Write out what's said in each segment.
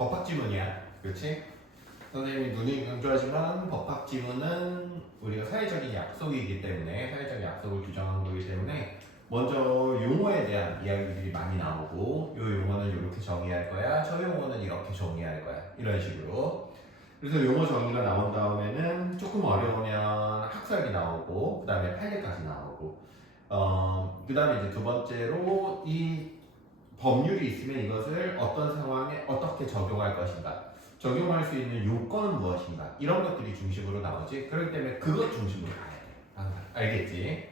법학지문이야. 그렇지? 선생님이 눈이 강조하지만 법학지문은 우리가 사회적인 약속이기 때문에 사회적 약속을 규정한 거기 때문에 먼저 용어에 대한 이야기들이 많이 나오고 이 용어는 이렇게 정의할 거야, 저 용어는 이렇게 정의할 거야, 이런 식으로. 그래서 용어 정의가 나온 다음에는 조금 어려우면 학설이 나오고 그 다음에 판례까지 나오고 그 다음에 이제 두 번째로 이 법률이 있으면 이것을 어떤 상황에 어떻게 적용할 것인가, 적용할 수 있는 요건은 무엇인가, 이런 것들이 중심으로 나오지. 그렇기 때문에 그것 중심으로 가야 돼. 항상. 알겠지?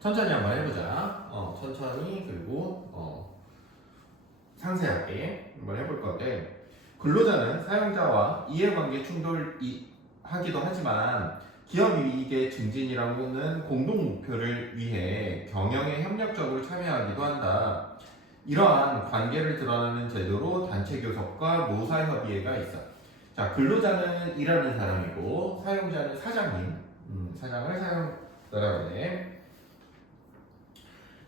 천천히 한번 해보자. 천천히 그리고 상세하게 한번 해볼 건데, 근로자는 사용자와 이해관계 충돌이 하기도 하지만 기업 이익의 증진이라고는 공동 목표를 위해 경영에 협력적으로 참여하기도 한다. 이러한 관계를 드러내는 제도로 단체 교섭과 노사 협의회가 있어. 자, 근로자는 일하는 사람이고 사용자는 사장님, 사장을 사용자라고 해.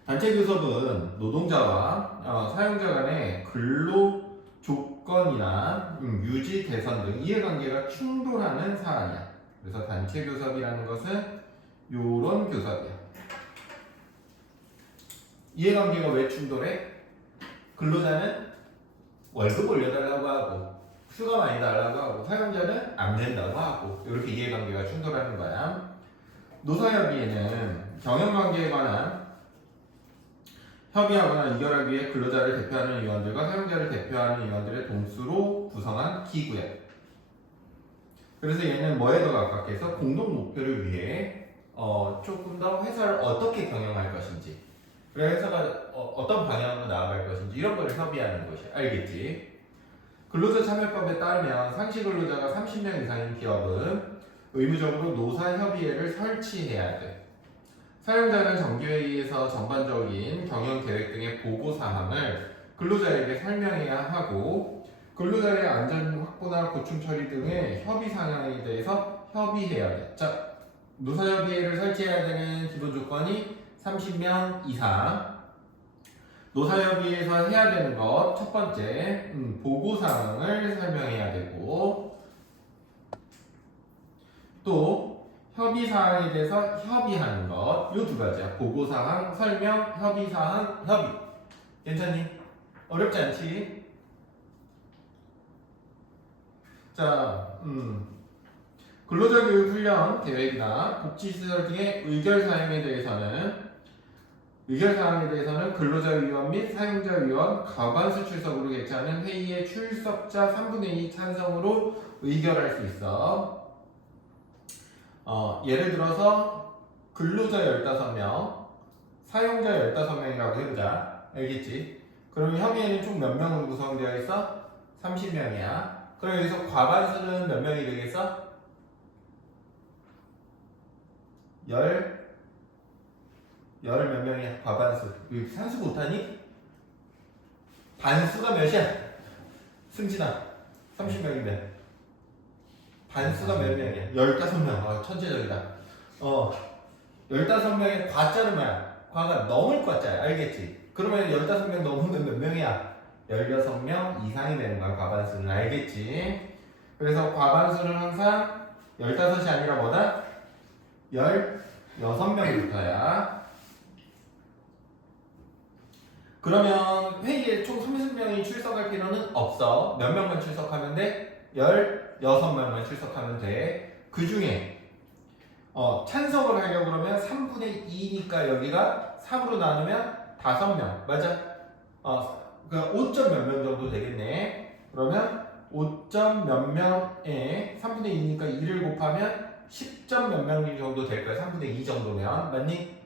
단체 교섭은 노동자와 사용자 간의 근로 조건이나 유지 개선 등 이해관계가 충돌하는 사안이야. 그래서 단체 교섭이라는 것은 요런 교섭이야. 이해관계가 왜 충돌해? 근로자는 월급 올려달라고 하고 휴가 많이 달라고 하고 사용자는 안 된다고 하고 이렇게 이해관계가 충돌하는 거야. 노사협의회는 경영관계에 관한 협의하거나 의결하기 위해 근로자를 대표하는 위원들과 사용자를 대표하는 위원들의 동수로 구성한 기구야. 그래서 얘는 뭐에 더 가깝게 해서 공동 목표를 위해 조금 더 회사를 어떻게 경영할 것인지, 그래 회사가 어떤 방향으로 나아갈 것인지 이런 걸 협의하는 것이. 알겠지? 근로자 참여법에 따르면 상시 근로자가 30명 이상인 기업은 의무적으로 노사협의회를 설치해야 돼. 사용자는 정기회의에서 전반적인 경영 계획 등의 보고 사항을 근로자에게 설명해야 하고 근로자의 안전 확보나 고충 처리 등의 협의 사항에 대해서 협의해야 돼. 자, 노사협의회를 설치해야 되는 기본 조건이 30명 이상. 노사협의회에서 해야 되는 것 첫 번째, 보고사항을 설명해야 되고 또 협의사항에 대해서 협의하는 것, 이 두 가지야. 보고사항, 설명, 협의사항, 협의. 괜찮니? 어렵지 않지? 자, 근로자 교육 훈련 계획이나 복지시설 등의 의결사항에 대해서는 근로자위원 및 사용자위원 과반수 출석으로 개최하는 회의의 출석자 3분의 2 찬성으로 의결할 수 있어. 예를 들어서 근로자 15명, 사용자 15명이라고 해보자. 알겠지? 그럼 협의회는 총 몇 명으로 구성되어 있어? 30명이야. 그럼 여기서 과반수는 몇 명이 되겠어? 열 몇 명이야? 과반수. 왜 산수 못하니? 반수가 몇이야? 승진아 30명인데 반수가 몇 명이야? 15명. 천재적이다. 15명의 과자는 뭐야? 과가 넘을 과자야. 알겠지? 그러면 15명 넘으면 몇 명이야? 16명 이상이 되는 거야. 과반수는. 알겠지? 그래서 과반수는 항상 15이 아니라 뭐다? 16명부터야. 그러면 회의에 총 30명이 출석할 필요는 없어. 몇 명만 출석하면 돼? 16명만 출석하면 돼. 그 중에 찬성을 하려고 그러면 3분의 2니까 여기가 3으로 나누면 5명. 맞아? 그 5점 몇 명 정도 되겠네. 그러면 5점 몇 명에 3분의 2니까 2를 곱하면 10점 몇 명 정도 될 거야. 3분의 2 정도면. 맞니?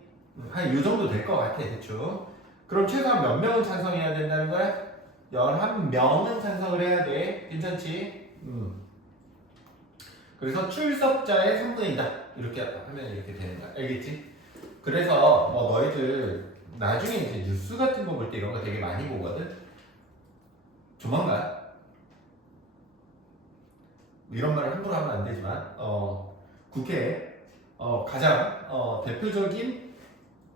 한 이 정도 될 것 같아. 대충. 그럼 최소한 몇 명은 찬성해야 된다는 거야? 11명은 찬성을 해야 돼. 괜찮지? 그래서 출석자의 3분의 2다. 이렇게 하면 이렇게 되는 거야. 알겠지? 그래서 너희들 나중에 이제 뉴스 같은 거 볼 때 이런 거 되게 많이 보거든? 조만간 이런 말을 함부로 하면 안 되지만 국회에 가장 대표적인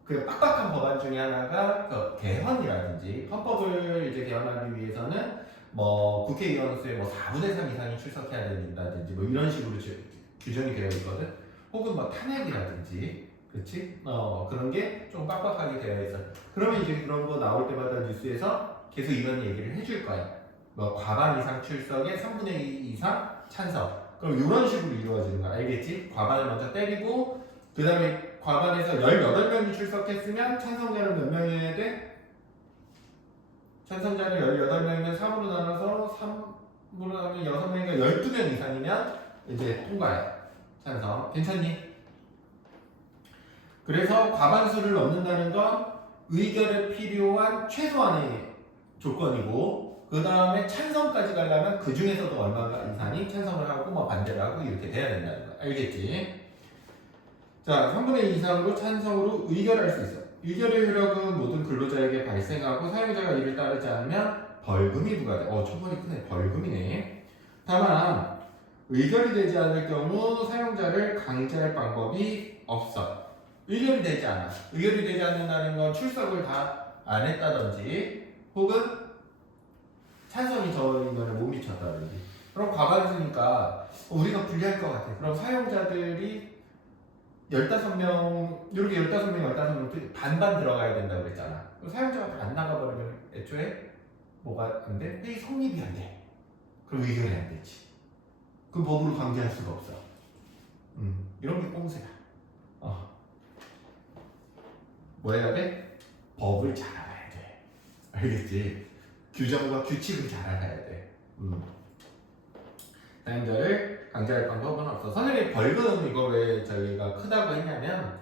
그 빡빡한 법안 중에 하나가 그 개헌이라든지 헌법을 이제 개헌하기 위해서는 뭐 국회의원 수의 뭐 4분의 3 이상이 출석해야 된다든지 뭐 이런 식으로 규정이 되어 있거든. 혹은 뭐 탄핵이라든지, 그렇지? 그런 게 좀 빡빡하게 되어 있어. 그러면 이제 그런 거 나올 때마다 뉴스에서 계속 이런 얘기를 해줄 거야. 뭐 과반 이상 출석에 3분의 2 이상 찬성. 그럼 이런 식으로 이루어지는 거야. 알겠지? 과반을 먼저 때리고 그 다음에 과반에서 18명이 출석했으면 찬성자는 몇 명이어야 돼? 찬성자는 18명이면 3으로 나눠서 3으로 나누면 6명이니까 12명 이상이면 이제 통과야. 찬성. 괜찮니? 그래서 과반수를 넘는다는 건 의결에 필요한 최소한의 조건이고, 그 다음에 찬성까지 가려면 그 중에서도 얼마가 이상이 찬성을 하고 뭐 반대를 하고 이렇게 돼야 된다는 거. 알겠지? 자, 3분의 2 이상으로 찬성으로 의결할 수 있어. 의결의 효력은 모든 근로자에게 발생하고 사용자가 이를 따르지 않으면 벌금이 부과돼. 처벌이 크네. 벌금이네. 다만 의결이 되지 않을 경우 사용자를 강제할 방법이 없어. 의결이 되지 않아. 의결이 되지 않는다는 건 출석을 다 안 했다든지 혹은 찬성이 저 인원에 못 미쳤다든지. 그럼 과반수니까 우리가 불리할 것 같아. 그럼 사용자들이 15명, 이렇게 15명 반반 들어가야 된다고 그랬잖아. 그럼 사용자가 다 안 나가버리면 애초에 뭐가 안 돼? 회의 성립이 안 돼. 그럼 의결이 안 되지. 그 법으로 강제할 수가 없어. 이런 게 꼼수야. 뭐 해야 돼? 법을 잘 알아야 돼. 알겠지? 규정과 규칙을 잘 알아야 돼. 사용자를 강제할 방법은 없어. 선생님이 벌금 이거 왜 저희가 크다고 했냐면,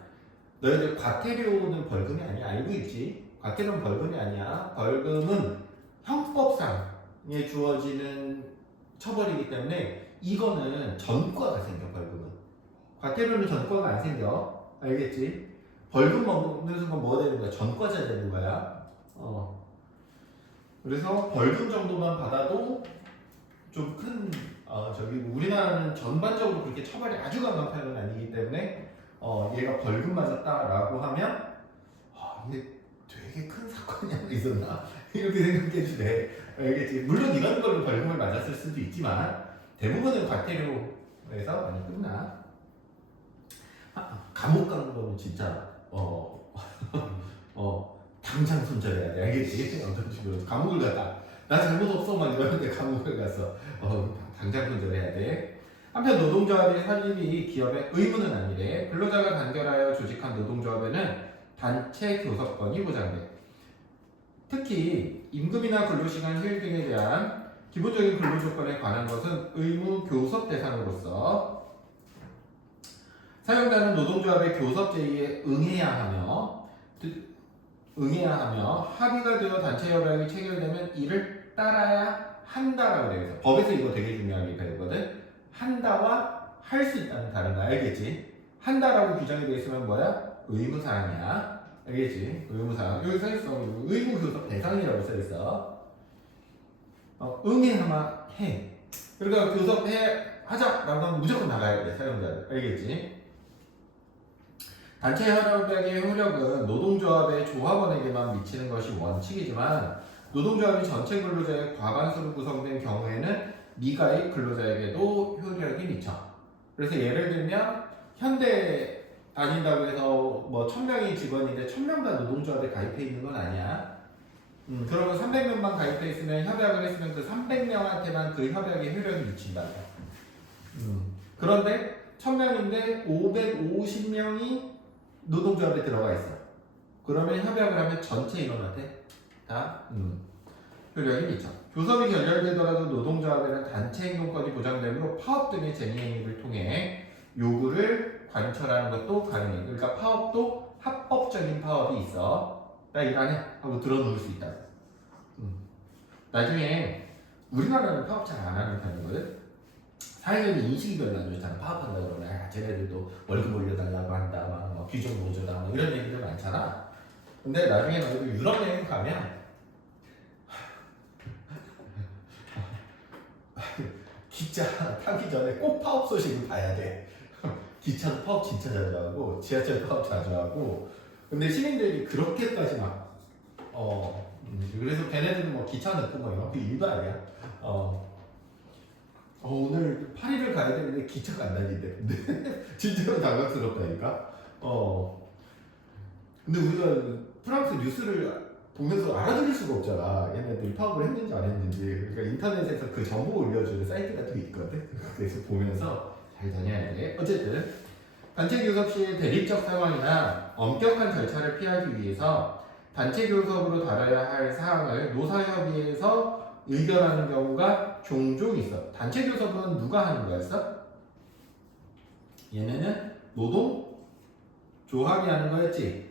너희들 과태료는 벌금이 아니야. 알고 있지? 과태료는 벌금이 아니야. 벌금은 형법상에 주어지는 처벌이기 때문에 이거는 전과가 생겨. 벌금은. 과태료는 전과가 안 생겨. 알겠지? 벌금 먹는 순간 뭐 되는 거야? 전과자 되는 거야. 그래서 벌금 정도만 받아도 좀 큰, 우리나라는 전반적으로 그렇게 처벌이 아주 강한 편은 아니기 때문에, 얘가 벌금 맞았다라고 하면, 이게 되게 큰 사건이 하나 있었나? 이렇게 생각해 주네. 알겠지? 물론 이런 걸로 벌금을 맞았을 수도 있지만, 대부분은 과태료에서 많이 끝나. 감옥 가는 거는 진짜, 당장 손절해야 돼. 알겠지? 어떤 식으로. 감옥을 가다. 나 잘못 없어. 막 이러는데 감옥을 가서, 당장 손절해야 돼. 한편 노동조합의 설립이 기업의 의무는 아니래. 근로자가 단결하여 조직한 노동조합에는 단체 교섭권이 보장돼. 특히 임금이나 근로시간 휴일 등에 대한 기본적인 근로조건에 관한 것은 의무 교섭 대상으로서 사용자는 노동조합의 교섭 제의에 응해야 하며 합의가 되어 단체 협약이 체결되면 이를 따라야 한다라고 되어 있어. 법에서 이거 되게 중요하게 배우거든. 한다와 할 수 있다는 다른 거 알겠지? 한다라고 규정이 되어 있으면 뭐야? 의무사항이야. 알겠지? 의무사항. 여기 써있어. 의무교섭 대상이라고 써있어. 응해야만 해. 그러니까 교섭해 하자라고 하면 무조건 나가야 돼. 사용자를. 알겠지? 단체 협약의 효력은 노동조합의 조합원에게만 미치는 것이 원칙이지만 노동조합이 전체 근로자의 과반수로 구성된 경우에는 미가입 근로자에게도 효력이 미쳐. 그래서 예를 들면 현대 다닌다고 해서 뭐 1000명이 직원인데 1000명 다 노동조합에 가입해 있는 건 아니야. 그러면 300명만 가입해 있으면 협약을 했으면 그 300명한테만 그 협약의 효력이 미친다. 그런데 1000명인데 550명이 노동조합에 들어가 있어. 그러면 협약을 하면 전체 인원한테 다 효력이 미쳐. 교섭이 결렬되더라도 노동조합에는 단체 행동권이 보장되므로 파업 등의 쟁의 행위를 통해 요구를 관철하는 것도 가능해. 그러니까 파업도 합법적인 파업이 있어. 나 일 안 해 하고 들어놓을 수 있다. 나중에 우리나라는 파업 잘 안 하는 편이거든. 사회적인 인식이 별로 안 좋잖아. 파업한다 그러면 쟤네들도 월급 올려달라고 한다, 막 규정 노조다, 막 이런 얘기들 많잖아. 근데 나중에 너희도 유럽 여행 가면 기차 타기 전에 꼭 파업 소식을 봐야 돼. 기차도 파업 진짜 자주 하고 지하철 파업 자주 하고. 근데 시민들이 그렇게까지 막 그래서 걔네들은 뭐 기차 넣고 뭐 이런 거 일도 아니야. 오늘 파리를 가야 되는데 기차가 안 다닌대. 근데 진짜로 당황스럽다니까. 근데 우리가 프랑스 뉴스를 보면서 알아들을 수가 없잖아. 얘네들이 파업을 했는지 안 했는지. 그러니까 인터넷에서 그 정보 올려주는 사이트 같은 게 있거든. 그래서 보면서 잘 다녀야 돼. 어쨌든 단체 교섭 시의 대립적 상황이나 엄격한 절차를 피하기 위해서 단체 교섭으로 다뤄야 할 사항을 노사협의회에서 의결하는 경우가 종종 있어. 단체 교섭은 누가 하는 거였어? 얘네는 노동조합이 하는 거였지.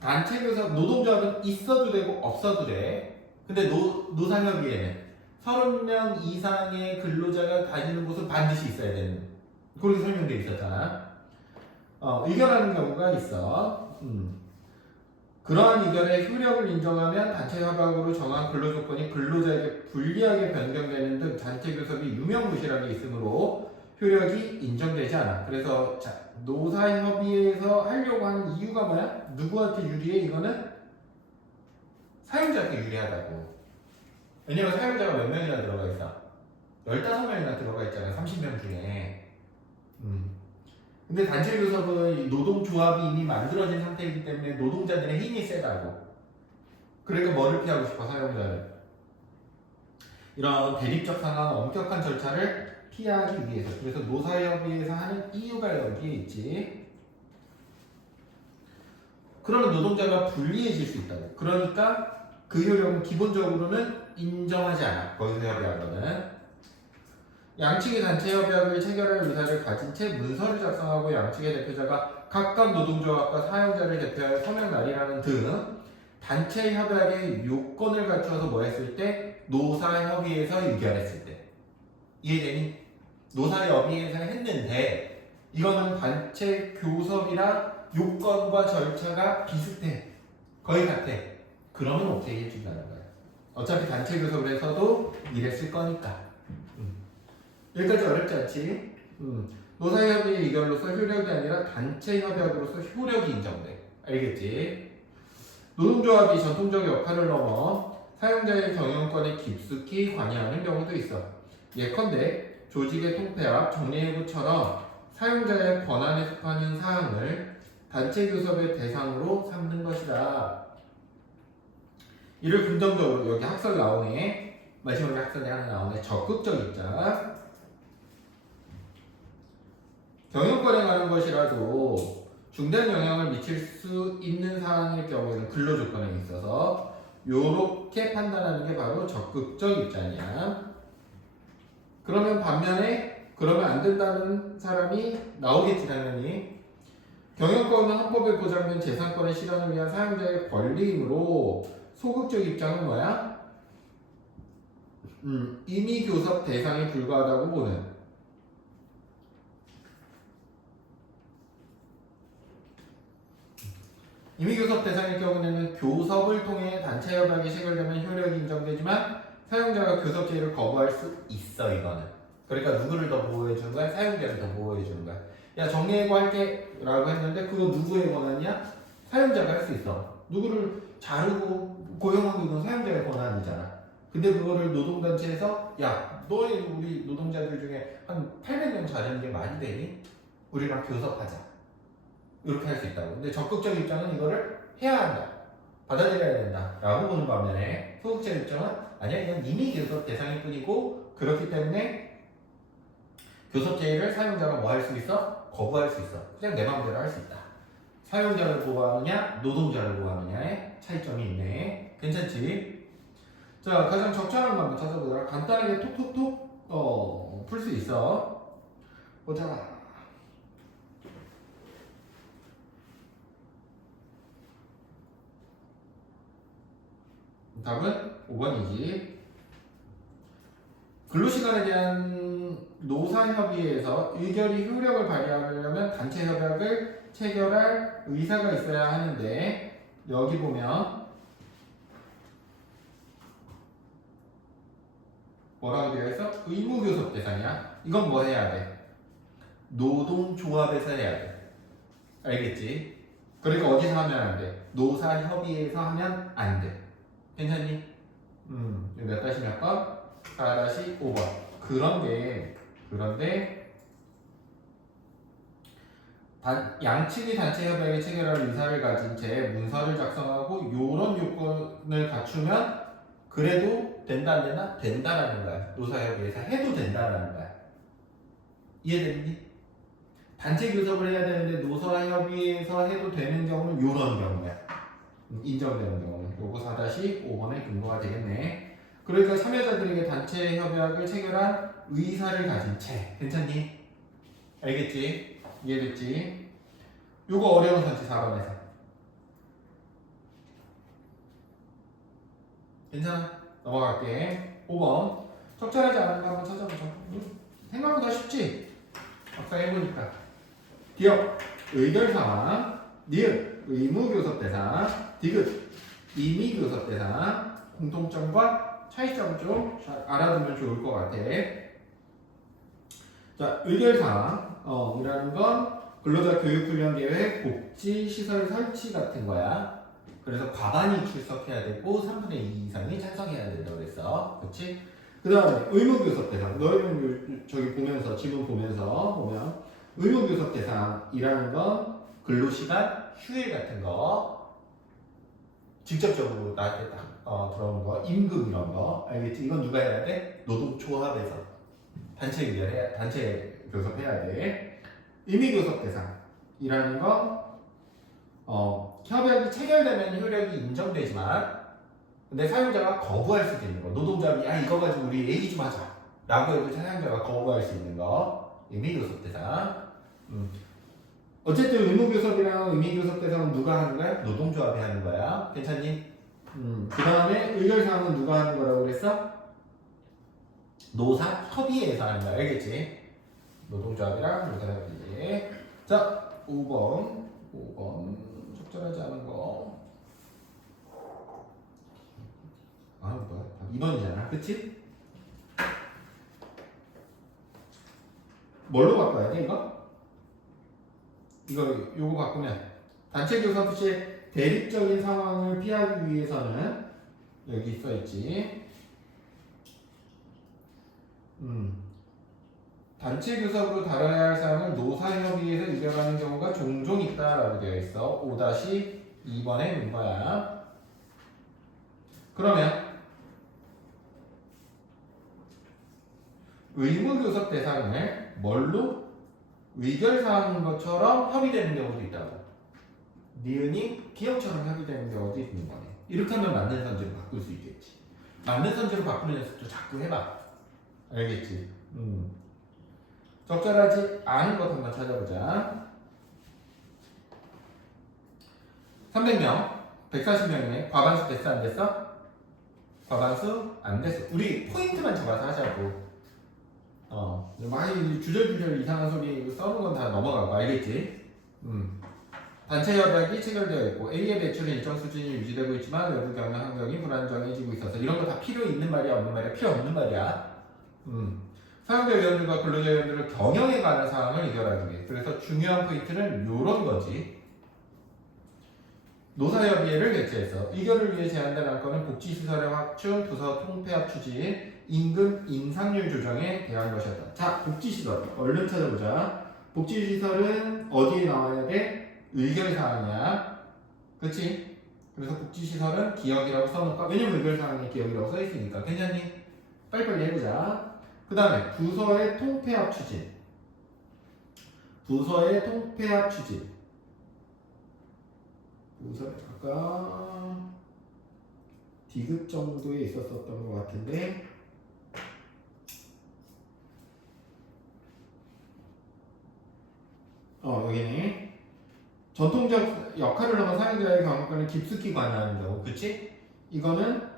단체 교섭, 노동조합은 있어도 되고 없어도 돼. 근데 노사협의회는 30명 이상의 근로자가 다니는 곳은 반드시 있어야 되는. 그렇게 설명되어 있었잖아. 의결하는 경우가 있어. 그러한 의결의 효력을 인정하면 단체 협약으로 정한 근로조건이 근로자에게 불리하게 변경되는 등 단체 교섭이 유명무실하게 있으므로 효력이 인정되지 않아. 그래서 노사협의회에서 하려고 하는 이유가 뭐야? 누구한테 유리해? 이거는 사용자한테 유리하다고. 왜냐면 사용자가 몇 명이나 들어가 있어? 15명이나 들어가 있잖아. 30명 중에. 근데 단체 교섭은 노동조합이 이미 만들어진 상태이기 때문에 노동자들의 힘이 세다고. 그러니까 뭐를 피하고 싶어, 사용자는? 이런 대립적 상황, 엄격한 절차를 피하기 위해서. 그래서 노사협의회에서 하는 이유가 여기에 있지. 그러면 노동자가 불리해질 수 있다고. 그러니까 그 효력은 기본적으로는 인정하지 않아. 거기서 협의한 거는. 양측이 단체 협약을 체결할 의사를 가진 채 문서를 작성하고 양측의 대표자가 각각 노동조합과 사용자를 대표하여 서명 날인하는 등 단체 협약의 요건을 갖추어서 뭐 했을 때? 노사협의회에서 의결했을 때. 이해되니? 노사협의회에서 했는데 이거는 단체 교섭이라 요건과 절차가 비슷해. 거의 같아. 그러면 오케이 해준다는 거야. 어차피 단체 교섭을 해서도 이랬을 거니까. 여기까지 어렵지 않지? 노사협의 의견으로서 효력이 아니라 단체 협약으로서 효력이 인정돼. 알겠지? 노동조합이 전통적 역할을 넘어 사용자의 경영권에 깊숙이 관여하는 경우도 있어. 예컨대 조직의 통폐합, 정리해고처럼 사용자의 권한에 속하는 사항을 단체 교섭의 대상으로 삼는 것이다. 이를 긍정적으로 여기 학설 나오네. 마지막에 학설이 하나 나오네. 적극적 입장. 경영권에 관한 것이라도 중대한 영향을 미칠 수 있는 사항일 경우에는 근로조건에 있어서 요렇게 판단하는 게 바로 적극적 입장이야. 그러면 반면에 그러면 안 된다는 사람이 나오겠지 당연히. 경영권은 헌법에 보장된 재산권의 실현을 위한 사용자의 권리이므로 소극적 입장은 뭐야? 임의 교섭 대상에 불과하다고 보는. 임의교섭 대상일 경우에는 교섭을 통해 단체 협약이 체결되면 효력이 인정되지만 사용자가 교섭 제의를 거부할 수 있어. 이거는 그러니까 누구를 더 보호해 주는 거야? 사용자를 더 보호해 주는 거야. 야 정리해고 할게 라고 했는데 그거 누구의 권한이야? 사용자가 할 수 있어. 누구를 자르고 고용하고 이건 사용자의 권한이잖아. 근데 그거를 노동단체에서 야 너희 우리 노동자들 중에 한 800명 자르는 게 말이 되니? 우리랑 교섭하자. 이렇게 할 수 있다고. 근데 적극적 입장은 이거를 해야 한다. 받아들여야 된다. 라고 보는 반면에 소극적 입장은 아니야. 이건 이미 교섭 대상일 뿐이고 그렇기 때문에 교섭 제의를 사용자가 뭐 할 수 있어? 거부할 수 있어. 그냥 내 마음대로 할 수 있다. 사용자를 보호하느냐 노동자를 보호하느냐의 차이점이 있네. 괜찮지? 자 가장 적절한 거 한번 찾아보자. 간단하게 톡톡톡 풀 수 있어. 보자. 답은 5번이지. 근로시간에 대한 노사협의회에서 의결이 효력을 발휘하려면 단체 협약을 체결할 의사가 있어야 하는데 여기 보면 뭐라고 되어 있어? 의무교섭 대상이야. 이건 뭐 해야 돼? 노동조합에서 해야 돼. 알겠지? 그러니까 어디서 하면 안 돼? 노사협의회에서 하면 안 돼. 괜찮니? 이거 몇 다시 몇 번? 4-5번. 그런데 양측이 단체 협약에 체결할 의사를 가진 채 문서를 작성하고 요런 요건을 갖추면 그래도 된다 안 된다? 된다라는 거야. 노사협의에서 해도 된다라는 거야. 이해되니? 단체 교섭을 해야 되는데 노사협의에서 해도 되는 경우는 요런 경우야. 인정되는 경우는 요거 4-5번의 근거가 되겠네. 그러니까 참여자들에게 단체 협약을 체결한 의사를 가진 채. 괜찮니? 알겠지? 이해됐지? 요거 어려운 선지 4번에서. 괜찮아? 넘어갈게. 5번. 적절하지 않은 거 한번 찾아보자. 생각보다 쉽지? 막상 해보니까. 기억, 의결사항, 니은, 의무교섭 대상, 디귿, 임의교섭 대상, 공통점과 차이점을 좀 잘 알아두면 좋을 것 같아. 자, 의결사항, 이라는 건 근로자 교육훈련 계획, 복지, 시설 설치 같은 거야. 그래서 과반이 출석해야 되고 3분의 2 이상이 찬성해야 된다고 그랬어. 그치? 그 다음에 의무교섭 대상. 너희는 저기 보면서, 지문 보면서 보면 의무교섭 대상이라는 건 근로시간, 휴일 같은 거 직접적으로 나한테 딱 들어오는 거, 임금 이런 거. 알겠지? 이건 누가 해야 돼? 노동조합에서 단체 교섭해야 돼. 임의교섭 대상이라는 건 협약이 체결되면 효력이 인정되지만 근데 사용자가 거부할 수도 있는 거. 노동자가 야 이거 가지고 우리 얘기 좀 하자 라고 해도 사용자가 거부할 수 있는 거. 임의교섭 대상. 어쨌든 의무교섭이랑 임의교섭 대상은 누가 하는 거야? 노동조합이 하는 거야. 괜찮니? 그 다음에 의결사항은 누가 하는 거라고 그랬어? 노사협의회에서 하는 거야. 알겠지? 노동조합이랑 노사협의회. 자, 5번 적절하지 않은 거. 뭐야? 2번이잖아. 그치? 뭘로 바꿔야 돼, 이거? 요거 바꾸면 단체 교섭 시 대립적인 상황을 피하기 위해서는 여기 써있지. 단체 교섭으로 다뤄야 할 사항을 노사협의회에서 의결하는 경우가 종종 있다라고 되어 있어. 5-2번에 있는 거야. 그러면 의무교섭 대상을 뭘로? 의결사항인 것처럼 협의되는 경우도 있다고. 니은이 기억처럼 협의되는 경우도 있는 거네. 이렇게 하면 맞는 선지로 바꿀 수 있겠지. 맞는 선지로 바꾸는 연습도 자꾸 해봐. 알겠지? 적절하지 않은 것 한번 찾아보자. 300명, 140명이네. 과반수 됐어, 안 됐어? 과반수 안 됐어. 우리 포인트만 잡아서 하자고. 많이 주절주절 이상한 소리 써는 건 다 넘어가고, 알겠지? 단체 협약이 체결되어 있고 A의 매출은 일정 수준이 유지되고 있지만 외부 경영 환경이 불안정해지고 있어서 이런 거 다 필요 있는 말이야, 없는 말이야? 필요 없는 말이야. 사용자 위원들과 근로자 위원들을 경영에 관한 사항을 의결하기 위해. 그래서 중요한 포인트는 요런 거지. 노사협의회를 개최해서 의결을 위해 제안된 안건은 복지시설의 확충, 부서 통폐합 추진, 임금 인상률 조정에 대한 것이었다. 자, 복지시설 얼른 찾아보자. 복지시설은 어디에 나와야 돼? 의결사항이야. 그치? 그래서 복지시설은 기억이라고 써놓을까? 왜냐면 의결사항에 기억이라고 써있으니까. 괜찮니? 빨리빨리 해보자. 그 다음에 부서의 통폐합 추진. 부서의 통폐합 추진. 부서 아까 디귿 정도에 있었던 것 같은데 여기네. 전통적 역할을 넘어 사용자의 경험과는 깊숙이 관여하는 경우. 그치? 이거는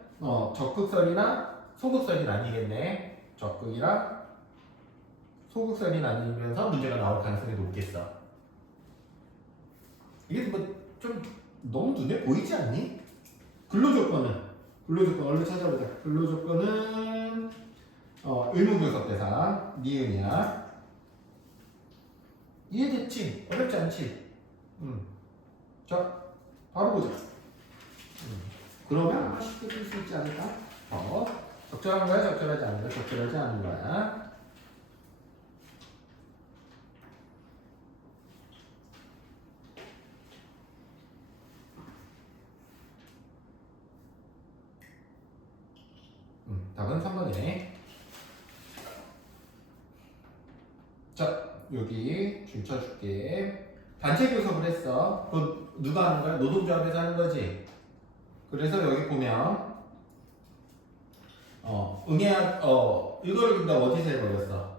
적극설이나 소극설이 나뉘겠네. 적극이랑 소극설이 나뉘면서 문제가 나올 가능성이 높겠어. 이게 뭐 좀 너무 눈에 보이지 않니? 근로조건은 얼른 찾아보자. 근로조건은 의무교섭 대상 니은이야. 이해됐지? 어렵지 않지? 자, 바로 보자. 그러면 아마 쉽게 쓸 수 있지 않을까? 적절한 거야? 적절하지 않은 거야? 적절하지 않은 거야? 답은 3번이네. 자, 여기 줄 쳐줄게. 단체 교섭을 했어. 그거 누가 하는 거야? 노동조합에서 하는 거지. 그래서 여기 보면 이거를 근데 어디서 해버렸어?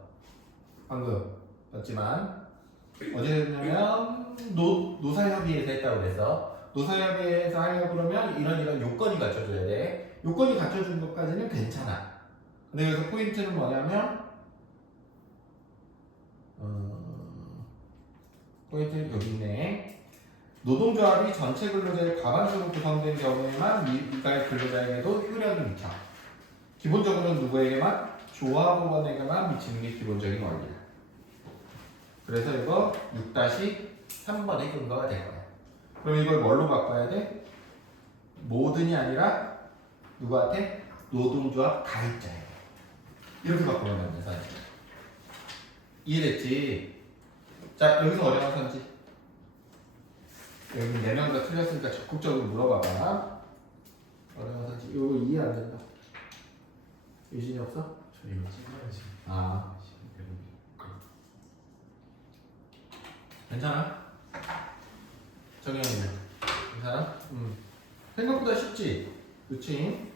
방금 봤지만 어디서 했냐면 노사협의회에서 했다고 그래서 노사협의회에서 하려고 그러면 이런 요건이 갖춰줘야 돼. 요건이 갖춰준 것까지는 괜찮아. 근데 여기서 포인트는 뭐냐면 포인트 여기 있네. 노동조합이 전체 근로자의 과반수로 구성된 경우에만 미가의 근로자에게도 효력이 미쳐. 기본적으로는 누구에게만? 조합원에게만 미치는 게 기본적인 원리야. 그래서 이거 6-3번의 근거가 될 거야. 그럼 이걸 뭘로 바꿔야 돼? 모든이 아니라 누구한테? 노동조합 가입자에게. 이렇게 바꾸면 돼, 사실. 이해됐지? 자, 여기서 어려운 선지. 여기 4명 다 틀렸으니까 적극적으로 물어봐봐. 어려운 선지. 이거 이해 안 된다. 유진이 없어? 저 이거 찍어야지. 아. 괜찮아? 정현이는 괜찮아? 생각보다 쉽지? 그치?